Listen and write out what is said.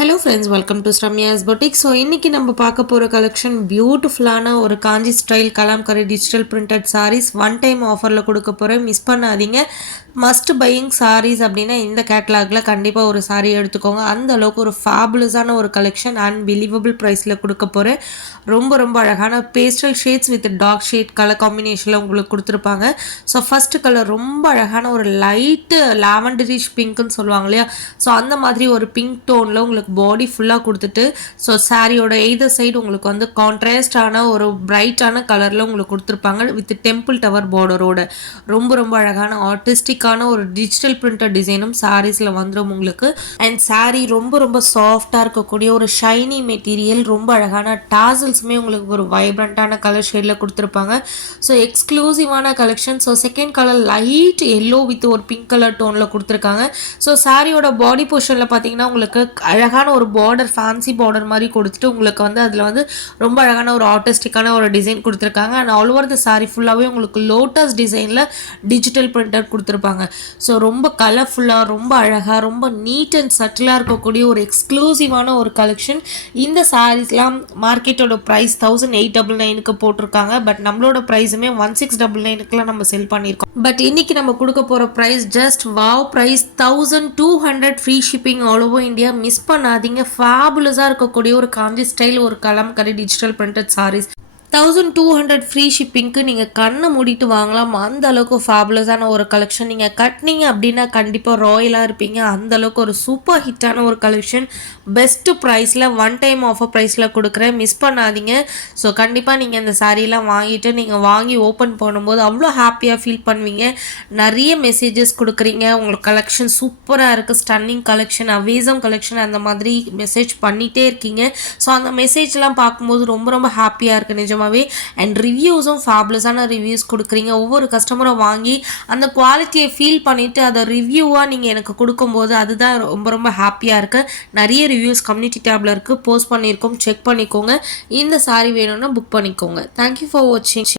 Hello friends, welcome to Sramya's boutique. So இன்றைக்கி நம்ம பார்க்க போகிற கலெக்ஷன் பியூட்டிஃபுல்லான ஒரு Kanchi style Kalamkari digital printed sarees one time ஆஃபரில் கொடுக்க போகிறேன். மிஸ் பண்ணாதீங்க. மஸ்ட் பையிங் சாரீஸ் அப்படின்னா இந்த கேட்லாகில் கண்டிப்பாக ஒரு சாரீ எடுத்துக்கோங்க. அந்த அளவுக்கு ஒரு ஃபேபுலஸான ஒரு கலெக்ஷன் அன்பிலீவபிள் ப்ரைஸில் கொடுக்க போகிறேன். ரொம்ப ரொம்ப அழகான pastel shades with dark shade colour காம்பினேஷனில் உங்களுக்கு கொடுத்துருப்பாங்க. ஸோ ஃபஸ்ட்டு கலர் ரொம்ப அழகான ஒரு லைட்டு லாவெண்டரிஷ் பிங்க்குன்னு சொல்லுவாங்க இல்லையா, ஸோ அந்த மாதிரி ஒரு பிங்க் டோனில் உங்களுக்கு பாடி ஃபுல்லாக கொடுத்துட்டு, ஸோ சாரியோட எய்தர் சைடு உங்களுக்கு வந்து கான்ட்ராஸ்டான ஒரு பிரைட்டான கலரில் உங்களுக்கு கொடுத்துருப்பாங்க வித் டெம்பிள் டவர் பார்டரோட. ரொம்ப ரொம்ப அழகான ஆர்டிஸ்டிக்கான ஒரு டிஜிட்டல் பிரிண்டட் டிசைனும் சாரீஸில் வந்துடும் உங்களுக்கு. அண்ட் சாரீ ரொம்ப ரொம்ப சாஃப்டாக இருக்கக்கூடிய ஒரு ஷைனி மெட்டீரியல், ரொம்ப அழகான டாசல்ஸுமே உங்களுக்கு ஒரு வைப்ரண்ட்டான கலர் ஷேடில் கொடுத்துருப்பாங்க. ஸோ எக்ஸ்க்ளூசிவான collection. So second colour light yellow with ஒரு பிங்க் கலர் டோனில் கொடுத்துருக்காங்க. ஸோ சாரியோட பாடி போர்ஷனில் பார்த்தீங்கன்னா உங்களுக்கு அழகான ஒரு பார்டர், ஃபேன்சி பார்டர் மாதிரி கொடுத்துட்டு உங்களுக்கு வந்து அதில் வந்து ரொம்ப அழகான ஒரு ஆர்டிஸ்டிக்கான ஒரு டிசைன் கொடுத்துருக்காங்க. And all over the sorry ஃபுல்லாகவே உங்களுக்கு லோட்டஸ் டிசைனில் டிஜிட்டல் பிரிண்டட் கொடுத்துருப்பாங்க. ஸோ ரொம்ப கலர்ஃபுல்லாக, ரொம்ப அழகாக, ரொம்ப நீட் அண்ட் சட்டிலாக இருக்கக்கூடிய ஒரு எக்ஸ்க்ளூசிவான ஒரு கலெக்ஷன். இந்த சாரீஸ்லாம் மார்க்கெட்டோட ப்ரைஸ் 1899க்கு போட்டிருக்காங்க. பட் நம்மளோட ப்ரைஸுமே 1699க்குலாம் நம்ம செல் பண்ணியிருக்கோம். பட் இன்னைக்கு நம்ம கொடுக்க போகிற price just wow price 1200 free shipping all over India. Miss பண்ணாதீங்க. ஃபேபுலஸாக இருக்கக்கூடிய ஒரு காஞ்சி ஸ்டைல் ஒரு Kalamkari digital printed sarees 1200 free ஷிப்பிங்க்கு நீங்கள் கண்ணை மூடிட்டு வாங்கலாம். அந்த அளவுக்கு ஃபேபுலஸான ஒரு கலெக்ஷன். நீங்கள் கட்டினீங்க அப்படின்னா கண்டிப்பாக ராயலாக இருப்பீங்க. அந்த அளவுக்கு ஒரு சூப்பர் ஹிட்டான ஒரு கலெக்ஷன் பெஸ்ட்டு ப்ரைஸில் ஒன் டைம் ஆஃபர் ப்ரைஸில் கொடுக்குறேன். மிஸ் பண்ணாதீங்க. ஸோ கண்டிப்பாக நீங்கள் இந்த சாரீலாம் வாங்கிட்டு நீங்கள் வாங்கி ஓப்பன் பண்ணும்போது அவ்வளோ ஹாப்பியாக ஃபீல் பண்ணுவீங்க. நிறைய மெசேஜஸ் கொடுக்குறீங்க, உங்களுக்கு கலெக்ஷன் சூப்பராக இருக்குது, ஸ்டன்னிங் கலெக்ஷன், அவேசம் கலெக்ஷன், அந்த மாதிரி மெசேஜ் பண்ணிகிட்டே இருக்கீங்க. ஸோ அந்த மெசேஜ்லாம் பார்க்கும்போது ரொம்ப ரொம்ப ஹாப்பியாக இருக்குது நிஜம். அண்ட் ரிவ்யூஸும் ஃபேபுலஸான ரிவ்யூஸ் கொடுக்குறீங்க. ஒவ்வொரு கஸ்டமரும் வாங்கி அந்த குவாலிட்டியை ஃபீல் பண்ணிவிட்டு அதை ரிவ்யூவாக நீங்கள் எனக்கு கொடுக்கும்போது அதுதான் ரொம்ப ரொம்ப ஹாப்பியாக இருக்குது. நிறைய ரிவ்யூஸ் கம்யூனிட்டி டேப்பில் இருக்குது, போஸ்ட் பண்ணியிருக்கோம், செக் பண்ணிக்கோங்க. இந்த சாரி வேணும்னா புக் பண்ணிக்கோங்க. தேங்க்யூ ஃபார் வாட்சிங்.